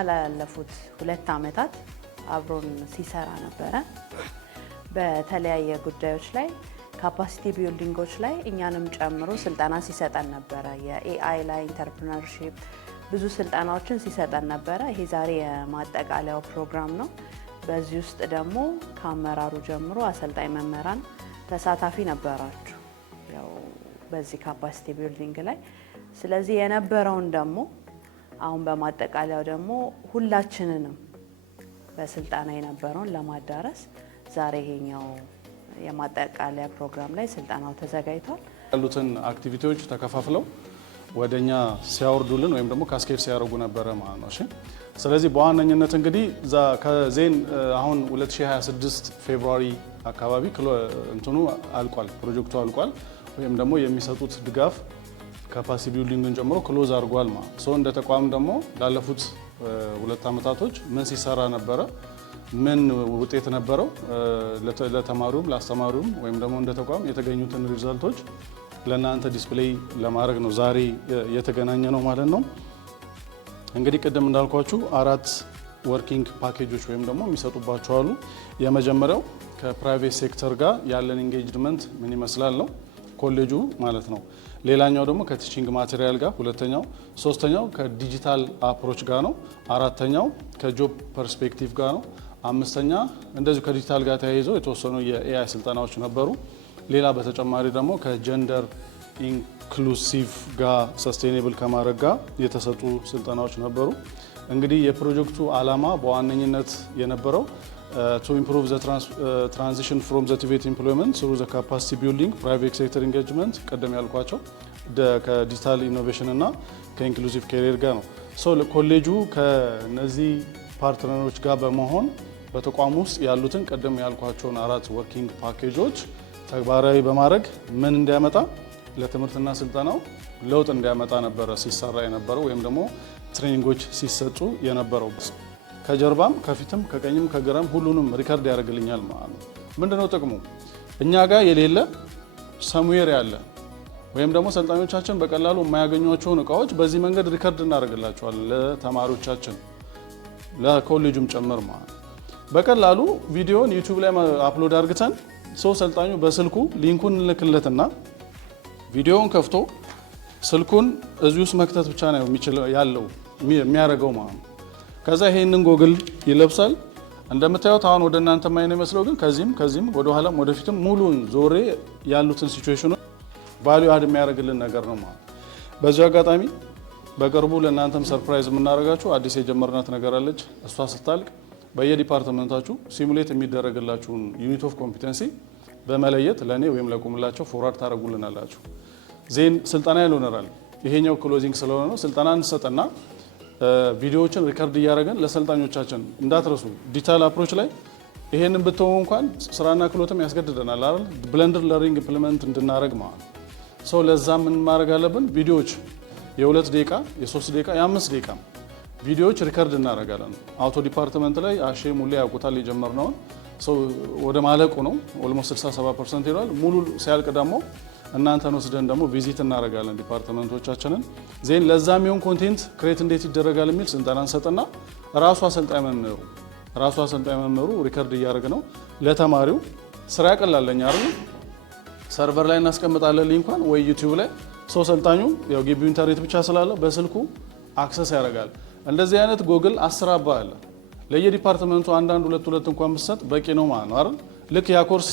ጋር ላለፉት 2 ዓመታት አብሮን ሲሰራ ነበረ። በተለያየ ጉዳዮች ላይ ካፓሲቲ ቢልዲንጎች ላይ እኛንም ጨምሮ ስልጠና ሲሰጠን ነበረ። የኤአይ ላይ ኢንተርፕረነርሺፕ ብዙ ስልጠናዎችን ሲሰጠን ነበረ። ይሄ ዛሬ የማጠቃለያው ፕሮግራም ነው። በዚህ ውስጥ ደግሞ ከአመራሩ ጀምሮ አሰልጣኝ መምህራን ተሳታፊ ነበራችሁ ያው በዚህ ካፓሲቲ ቢልዲንግ ላይ። ስለዚህ የነበረውን ደግሞ አሁን በማጠቃለያው ደግሞ ሁላችንንም በስልጠና የነበረውን ለማዳረስ ዛሬ ይሄኛው የማጠቃለያ ፕሮግራም ላይ ስልጠናው ተዘጋጅቷል። ያሉትን አክቲቪቲዎች ተከፋፍለው ወደኛ ሲያወርዱልን ወይም ደግሞ ካስኬድ ሲያደርጉ ነበረ ማለት ነው። እሺ ስለዚህ በዋነኝነት እንግዲህ ከዜን አሁን 2026 ፌብሩዋሪ አካባቢ እንትኑ አልቋል፣ ፕሮጀክቱ አልቋል ወይም ደግሞ የሚሰጡት ድጋፍ ካፓሲቲ ቢልዲንግን ጨምሮ ክሎዝ አድርጓል ማለት ነው። እንደ ተቋም ደግሞ ላለፉት 2 ዓመታቶች ምን ሲሰራ ነበረ፣ ምን ውጤት ነበረው፣ ለተማሪውም ለአስተማሪውም ወይም ደግሞ እንደ ተቋም የተገኙትን ሪዛልቶች ለእናንተ ዲስፕሌይ ለማድረግ ነው ዛሬ የተገናኘ ነው ማለት ነው። እንግዲህ ቅድም እንዳልኳችሁ 4 ወርኪንግ ፓኬጆች ወይም ደግሞ የሚሰጡባቸው አሉ። የመጀመሪያው ከፕራይቬት ሴክተር ጋር ያለን ኢንጌጅመንት ምን ይመስላል ነው ኮሌጁ ማለት ነው። ሌላኛው ደግሞ ከቲቺንግ ማቴሪያል ጋር፣ ሁለተኛው፣ ሶስተኛው ከዲጂታል አፕሮች ጋር ነው። አራተኛው ከጆብ ፐርስፔክቲቭ ጋር ነው። አምስተኛ እንደዚሁ ከዲጂታል ጋር ተያይዘው የተወሰኑ የኤአይ ስልጠናዎች ነበሩ። ሌላ በተጨማሪ ደግሞ ከጀንደር ኢንክሉሲቭ ጋር ሰስቴኔብል ከማድረግ ጋር የተሰጡ ስልጠናዎች ነበሩ። እንግዲህ የፕሮጀክቱ ዓላማ በዋነኝነት የነበረው to improve the transition from the TVET employment through the capacity building, private sector engagement ቀደም ያልኳቸው ከዲጂታል ኢኖቬሽን እና ከኢንክሉሲቭ ካሪየር ጋር ነው። ኮሌጁ ከነዚህ ፓርትነሮች ጋር በመሆን በተቋም ውስጥ ያሉትን ቀደም ያልኳቸውን 4 ወርኪንግ ፓኬጆች ተግባራዊ በማድረግ ምን እንዲያመጣ ለትምህርትና ስልጠናው ለውጥ እንዲያመጣ ነበረ ሲሰራ የነበረው ወይም ደግሞ ትሬኒንጎች ሲሰጡ የነበረው። ከጀርባም ከፊትም ከቀኝም ከግራም ሁሉንም ሪከርድ ያደርግልኛል ማለት ነው። ምንድነው ጥቅሙ? እኛ ጋር የሌለ ሰሙዌር ያለ ወይም ደግሞ ሰልጣኞቻችን በቀላሉ የማያገኟቸውን እቃዎች በዚህ መንገድ ሪከርድ እናደርግላቸዋለን ለተማሪዎቻችን ለኮሌጁም ጭምር ማለት በቀላሉ ቪዲዮን ዩቲዩብ ላይ አፕሎድ አድርገን ሰልጣኙ በስልኩ ሊንኩን እንልክለትና ቪዲዮውን ከፍቶ ስልኩን እዚህ ውስጥ መክተት ብቻ ነው ያለው የሚያደርገው ማለት ነው። ከዛ ይሄንን ጎግል ይለብሳል። እንደምታዩት አሁን ወደ እናንተ ማይነ መስለው ግን ከዚህም ወደ ኋላም ወደፊትም ሙሉን ዞሬ ያሉትን ሲቹዌሽኖች ቫልዩ አድ የሚያደርግልን ነገር ነው ማለት። በዚህ አጋጣሚ በቅርቡ ለእናንተም ሰርፕራይዝ የምናደርጋችሁ አዲስ የጀመርናት ነገር አለች። እሷ ስታልቅ በየዲፓርትመንታችሁ ሲሙሌት የሚደረግላችሁን ዩኒት ኦፍ ኮምፒተንሲ በመለየት ለኔ ወይም ለቁምላቸው ፎርዋርድ ታደርጉልናላችሁ። ዜን ስልጠና ይኖረናል። ይሄኛው ክሎዚንግ ስለሆነ ነው። ስልጠና እንሰጥና ቪዲዮዎችን ሪከርድ እያደረገን ለሰልጣኞቻችን እንዳትረሱ። ዲጂታል አፕሮች ላይ ይሄንን ብትሆኑ እንኳን ስራና ክህሎትም ያስገድደናል አይደል? ብለንደር ለርኒንግ ኢምፕሊመንት እንድናደርግ ማለት ለዛ ምን ማድረግ አለብን? ቪዲዮዎች የ2 ደቂቃ የ3 ደቂቃ የ5 ደቂቃ ቪዲዮዎች ሪከርድ እናደርጋለን። አውቶ ዲፓርትመንት ላይ አሼ ሙሉ ያውቁታል የጀመርነውን ወደ ማለቁ ነው። ኦልሞስት 67% ይላል። ሙሉ ሲያልቅ ደግሞ እናንተን ወስደን ደግሞ ቪዚት እናደርጋለን ዲፓርትመንቶቻችንን። ዜን ለዛ የሚሆን ኮንቴንት ክሬት እንዴት ይደረጋል የሚል ስልጠና እንሰጥና ራሱ አሰልጣኝ መምህሩ ሪከርድ እያደረገ ነው ለተማሪው ስራ ያቀላለኛ አይደል? ሰርቨር ላይ እናስቀምጣለን ሊንኳን ወይ ዩቲዩብ ላይ ሰልጣኙ ያው ግቢው ኢንተርኔት ብቻ ስላለው በስልኩ አክሰስ ያደርጋል። እንደዚህ አይነት ጎግል 10 አባ አለ። ለየዲፓርትመንቱ አንዳንድ ሁለት እንኳን ብትሰጥ በቂ ነው ማለት ነው አይደል? ልክ ያ ኮርስ